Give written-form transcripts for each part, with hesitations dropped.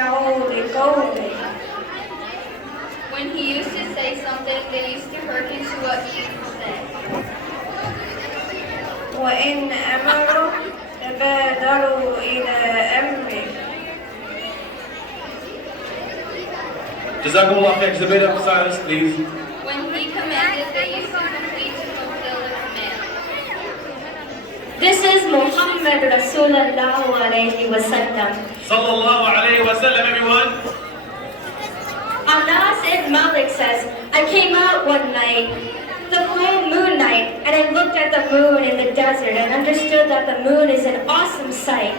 سمعوا لقوله. When he used to say something, they used to hearken to what he used to say. وإن أمروا بادروا إلى أمره. Jazakumullah khair. Just a bit of silence, please. When he commanded, they used to complete to fulfill the command. This is Muhammad Rasulullah alayhi wa sallam. Sallallahu alayhi wa sallam, everyone. Anas ibn Malik says, I came out one night, the full moon night, and I looked at the moon in the desert and understood that the moon is an awesome sight.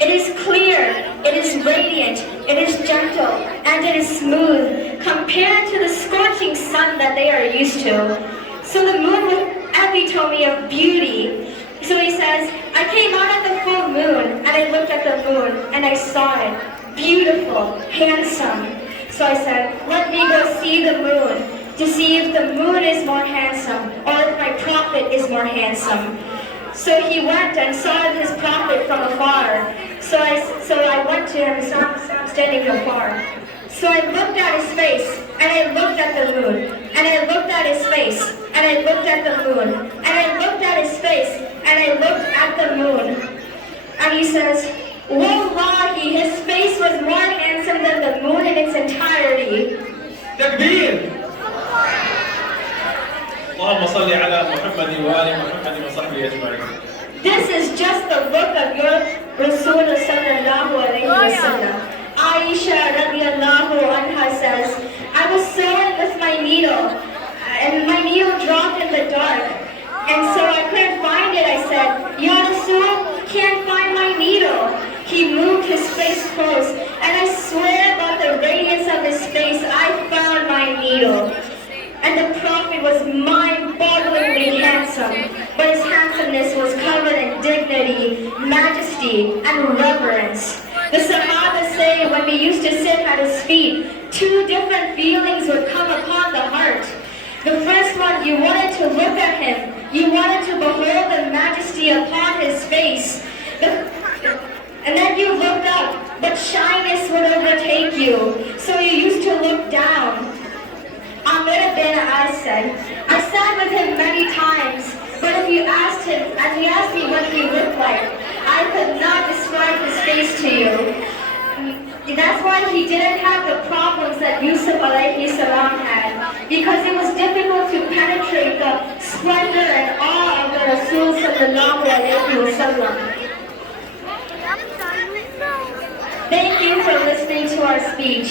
It is clear, it is radiant, it is gentle, and it is smooth compared to the scorching sun that they are used to. So the moon was epitome of beauty. So he says, I came out at the full moon, and I looked at the moon, and I saw it, beautiful, handsome. So I said, let me go see the moon, to see if the moon is more handsome, or if my prophet is more handsome. So he went and saw his prophet from afar. So I went to him and saw him standing afar. So I looked at his face, and I looked at the moon, and I looked at his face, and I looked at the moon, and I looked at his face, and I looked at the moon. And he says, Wallahi, his face was more handsome than the moon in its entirety. Takbir! Allahumma salli ala Muhammad wa ali Muhammad wa sahbihi ajma'in. This is just the look of your Rasul sallallahu alayhi wa sallam. Aisha radiallahu anha says, I was sewing with my needle, and my needle dropped in the dark. And so I couldn't find it. I said, Ya Rasul, can't find my needle. He moved his face close, and I swear by the radiance of his face, I found my needle. And the Prophet was mind-bogglingly handsome, but his handsomeness was covered in dignity, majesty, and reverence. The Sahaba say when we used to sit at his feet, two different feelings would come upon the heart. The first one, you wanted to look at him, you wanted to behold the majesty upon his face. And then you looked up, but shyness would overtake you, so you used to look down. Amr bin As said, I sat with him many times, but if you asked me what he looked like, I could not describe his face to you. That's why he didn't have the problems that Yusuf alayhi salam had, because it was difficult to penetrate the splendor and awe of the Rasul sallallahu alayhi wa sallam. Thank you for listening to our speech.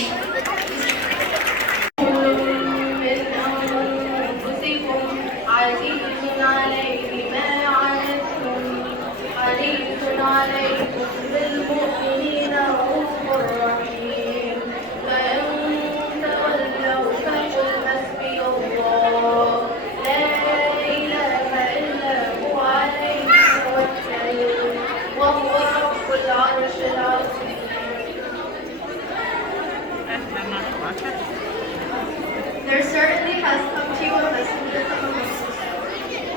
There certainly has come to you a messenger from amongst yourselves.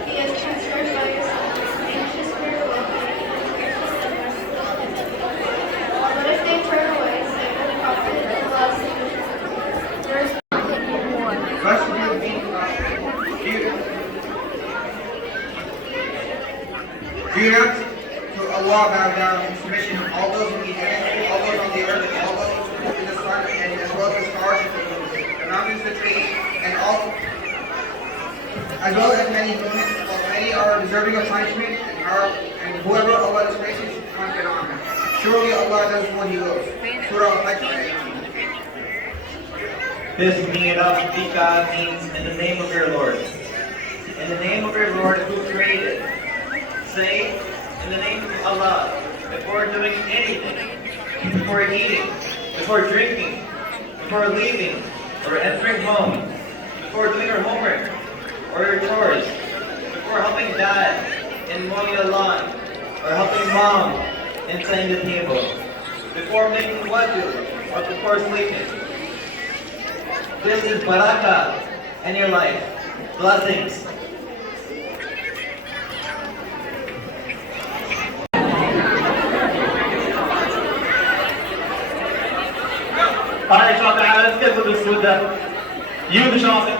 He is concerned by yourself, anxious for your welfare, and fearful sinners. But if they turn away, say that the Prophet is Allah's signature. There is nothing more. Do not to Allah bow down in submission of all those in Egypt, all those on the earth, and all those in the sun, and as well as the stars and the moon, the mountains, the trees, and all, as well as many movements, while many are deserving of punishment, and whoever Allah disgraces should conquer on him. Surely Allah does what He wills. Surah Al-Hajj. This meaning of Tika means in the name of your Lord. In the name of your Lord who created. Say, in the name of Allah, before doing anything, before eating, before drinking, before leaving, or entering home, before doing your homework, or your chores, before helping dad in mowing the lawn, or helping mom in setting the table, before making wudu, or before sleeping. This is barakah in your life, blessings. Alright, شاطر. Let's get to this with the you the شاطر.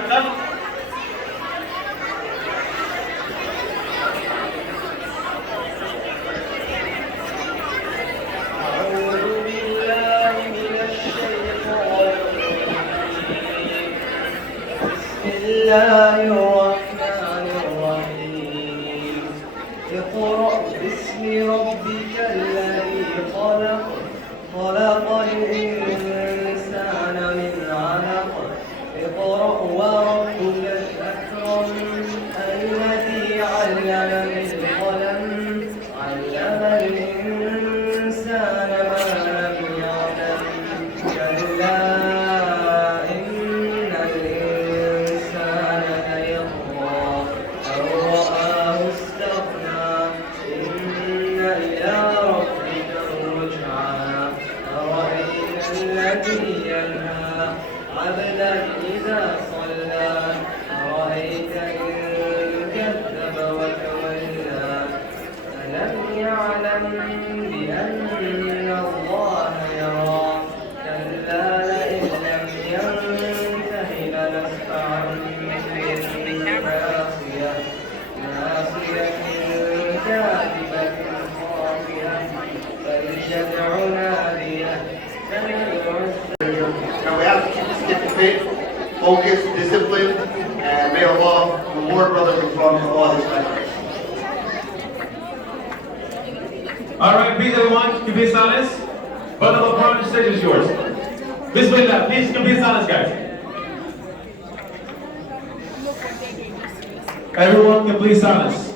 الله الرحمن الرحيم اقرأ باسم ربك الذي خلق خلق الإنسان من علق اقرأ وربك الأكرم الذي علم بالقلم علم الإنسان ما لم يعلم كلا عبدا إذا صلى أرأيت إن كذب وتولى ألم يعلم بأن الله يرى كلا لئن لم ينته لنسفعا بالناصية ناصية كاذبة خاطئة فليدع ناديه Now we have to keep this gift of faith, focus, discipline, and may Allah reward brothers and from all his benefits. Alright, please everyone, complete silence. Brother LeBron, the stage is yours. Bismillah, please complete silence, guys. Everyone, complete silence.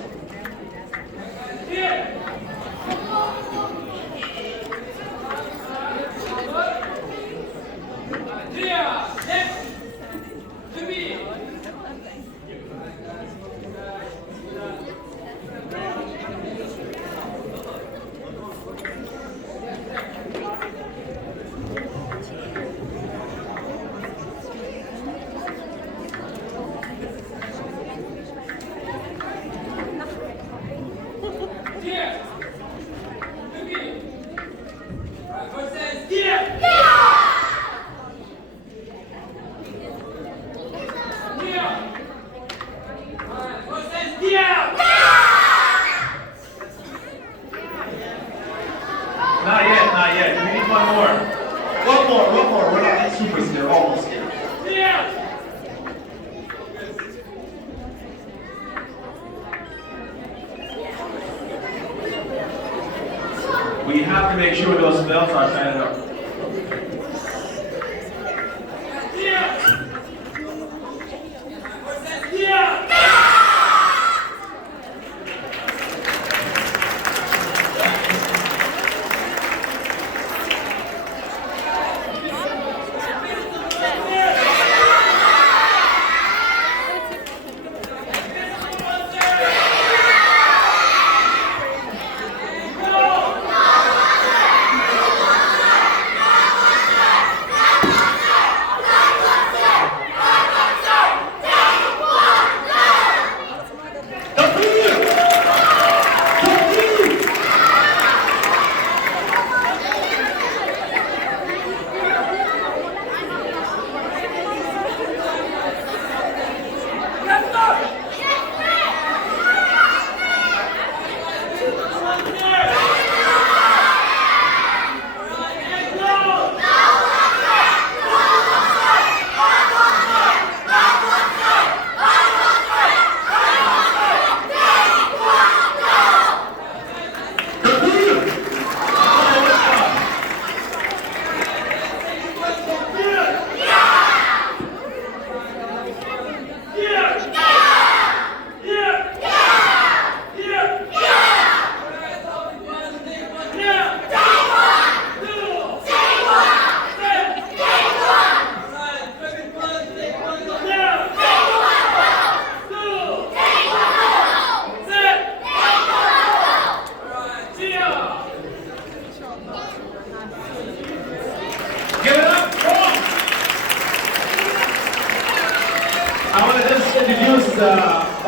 Not yet. We need one more. One more. We're not super scared, almost scared. We have to make sure those belts are tightened up.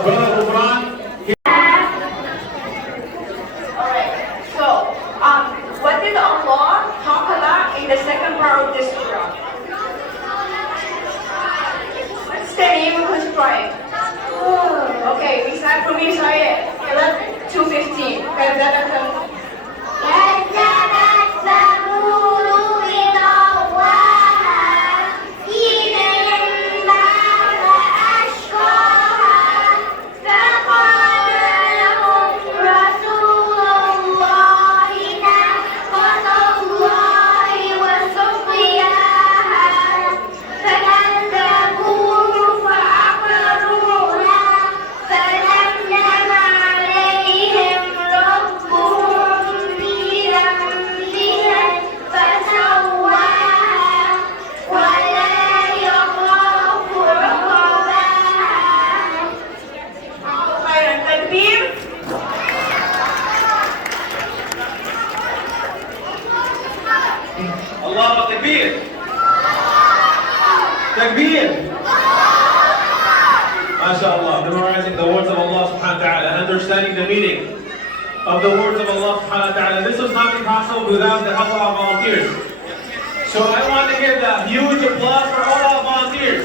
Brother LeBron. Alright, so what did Allah talk about in the second part of this surah? 2:15. كذبت كذبت ثمود بطغواها حين انبعث أشقاها فقال لهم رسول الله ناقة الله وسقياها فكذبوه فعقروها فدمدم عليهم ربهم بذنبهم فسواها ولا يخاف عقباها. خير التكبير. Allah takbir. Takbir. MashaAllah, memorizing the words of Allah subhanahu wa ta'ala, understanding the meaning of the words of Allah subhanahu wa ta'ala. This was not be possible without the help of our volunteers. So I want to give a huge applause for all our volunteers.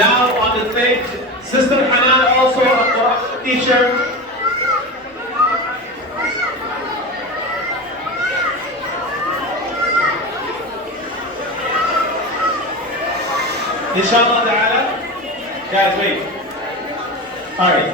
Now on the stage, Sister Hanan, also a Quran teacher. Inshallah ta'ala. Guys, wait. Alright.